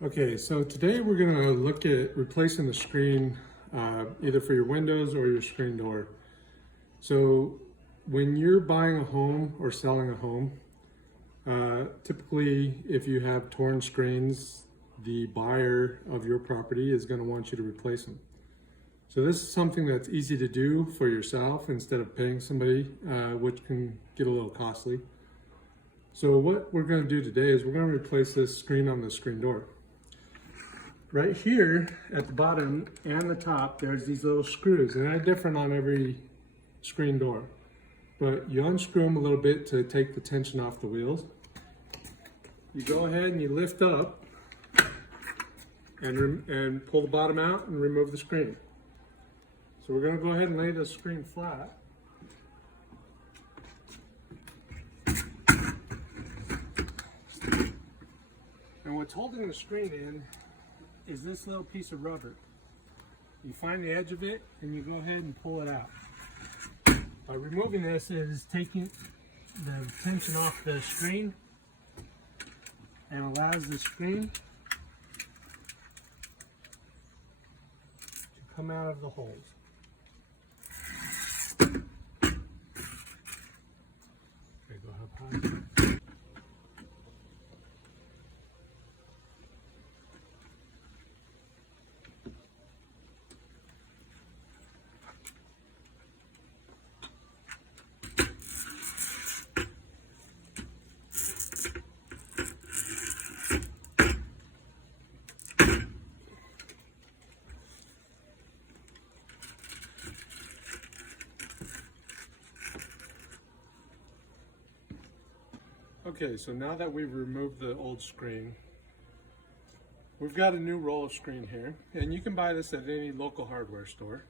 Okay, so today we're going to look at replacing the screen either for your windows or your screen door. So when you're buying a home or selling a home, typically if you have torn screens, the buyer of your property is going to want you to replace them. So this is something that's easy to do for yourself instead of paying somebody, which can get a little costly. So what we're going to do today is we're going to replace this screen on the screen door. Right here at the bottom and the top, there's these little screws, and they're different on every screen door. But you unscrew them a little bit to take the tension off the wheels. You go ahead and you lift up and pull the bottom out and remove the screen. So we're going to go ahead and lay the screen flat. And what's holding the screen in is this little piece of rubber. You find the edge of it and you go ahead and pull it out. By removing this is taking the tension off the screen and allows the screen to come out of the holes. Okay, go ahead, pause. Okay, so now that we've removed the old screen, we've got a new roll of screen here, and you can buy this at any local hardware store.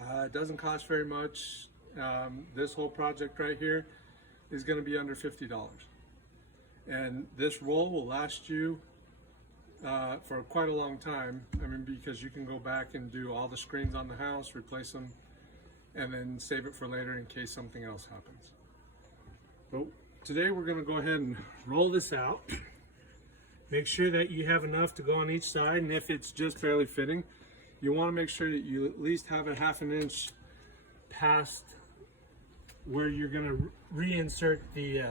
It doesn't cost very much. This whole project right here is going to be under $50. And this roll will last you for quite a long time. I mean, because you can go back and do all the screens on the house, replace them, and then save it for later in case something else happens. So today we're going to go ahead and roll this out. Make sure that you have enough to go on each side, and if it's just barely fitting, you want to make sure that you at least have a ½ inch past where you're going to reinsert the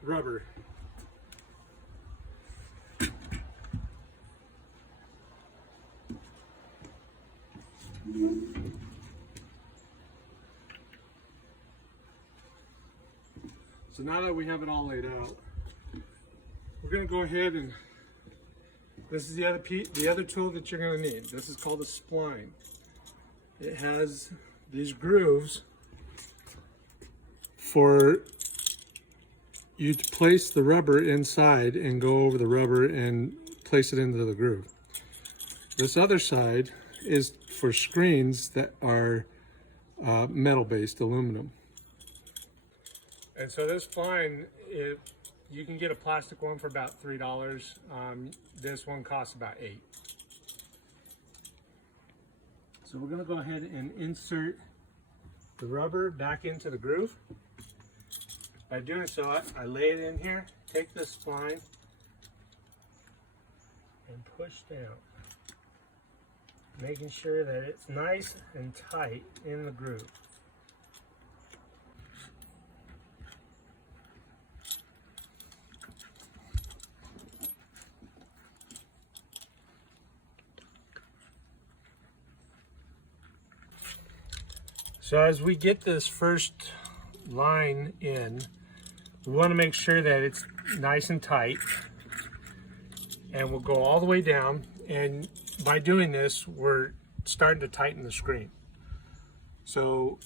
rubber. So now that we have it all laid out, we're going to go ahead and this is the other tool that you're going to need. This is called a spline. It has these grooves for you to place the rubber inside and go over the rubber and place it into the groove. This other side is for screens that are metal-based, aluminum. And so this spline, you can get a plastic one for about $3. This one costs about $8. So we're going to go ahead and insert the rubber back into the groove. By doing so, I lay it in here, take this spline, and push down, making sure that it's nice and tight in the groove. So as we get this first line in, we want to make sure that it's nice and tight, and we'll go all the way down, and by doing this we're starting to tighten the screen. So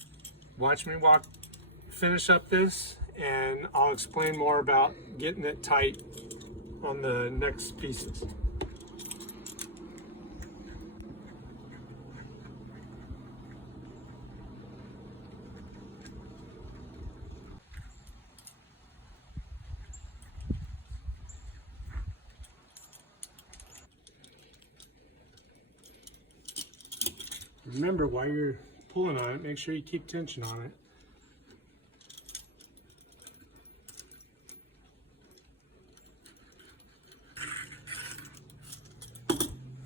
watch me finish up this, and I'll explain more about getting it tight on the next pieces. Remember, while you're pulling on it, make sure you keep tension on it.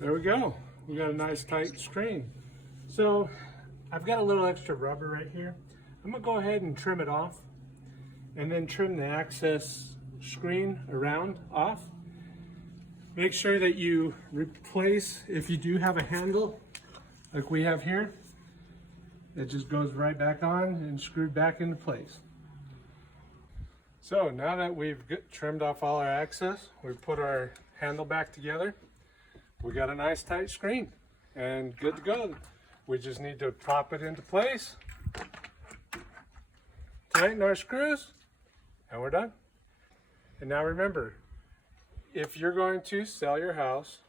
There we go. We got a nice tight screen. So I've got a little extra rubber right here. I'm gonna go ahead and trim it off and then trim the access screen around off. Make sure that you replace, if you do have a handle like we have here, it just goes right back on and screwed back into place. So now that we've trimmed off all our access, we've put our handle back together, we got a nice tight screen and good to go. We just need to pop it into place, tighten our screws, and we're done. And now remember, if you're going to sell your house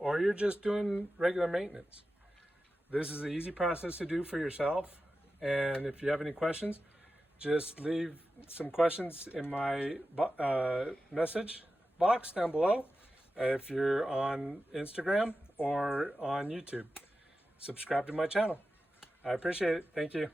or you're just doing regular maintenance, this is an easy process to do for yourself. And if you have any questions, just leave some questions in my message box down below. If you're on Instagram or on YouTube, subscribe to my channel. I appreciate it. Thank you.